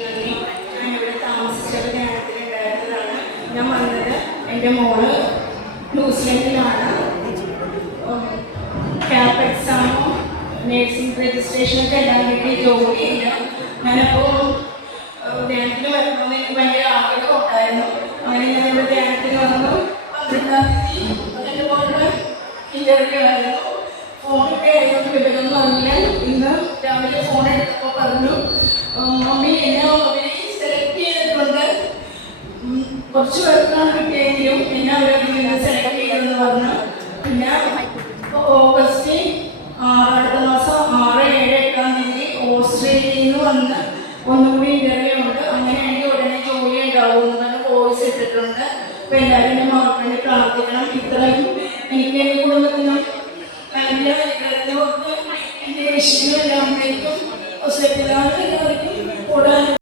ഞാനിവിടെ താമസിച്ചത് ധ്യാനത്തിലുണ്ടായിരുന്നതാണ്. ഞാൻ വന്നത് എൻ്റെ മോള് ന്യൂസിലൻഡിലാണ്. ക്യാപ് എക്സാമും നേഴ്സിംഗ് രജിസ്ട്രേഷനൊക്കെ എല്ലാം കിട്ടി, ജോലിയില്ല. ഞാനപ്പോൾ ധ്യാനത്തിന് വരണമെന്ന് എനിക്ക് ഭയങ്കര ആഗ്രഹം ഉണ്ടായിരുന്നു. അങ്ങനെ ഞാനിവിടെ ധ്യാനത്തിന് വന്നു. 12 എൻ്റെ മോളുടെ ഇൻ്റർവ്യൂ ആയിരുന്നു. ഫോണൊക്കെ ആയിരുന്നു, വിവരമൊന്നും അറിയില്ല. ഇന്ന് രാവിലെ ഫോൺ എടുത്തപ്പോൾ പറഞ്ഞു, മമ്മി എന്നെ അവരെ സെലക്ട് ചെയ്തിട്ടുണ്ട്, കുറച്ച് പേർക്കാണ് കിട്ടിയെങ്കിലും എന്നെ അവരതിൽ നിന്ന് സെലക്ട് ചെയ്തെന്ന് പറഞ്ഞു. പിന്നെ ഓഗസ്റ്റ് 6 അടുത്ത മാസം 6, 7, 8 തീയതി ഓസ്ട്രേലിയയിൽ നിന്ന് വന്ന് ഒന്നുകൂടി ഇൻ്റർവ്യൂ ഉണ്ട്. അങ്ങനെ എനിക്ക് ഉടനെ ജോലി ഉണ്ടാവും എന്ന് വോയിസ് ഇട്ടിട്ടുണ്ട്. അപ്പോൾ എല്ലാവരും എൻ്റെ മകൾക്ക് വേണ്ടി പ്രാർത്ഥിക്കണം. ഇത്രയും എനിക്ക് എൻ്റെ കുടുംബത്തിനും എൻ്റെ അനുഗ്രഹത്തിനും ഒക്കെ എൻ്റെ യേശുവിനും എല്ലാവരേക്കും എല്ലാവർക്കും കൂടാൻ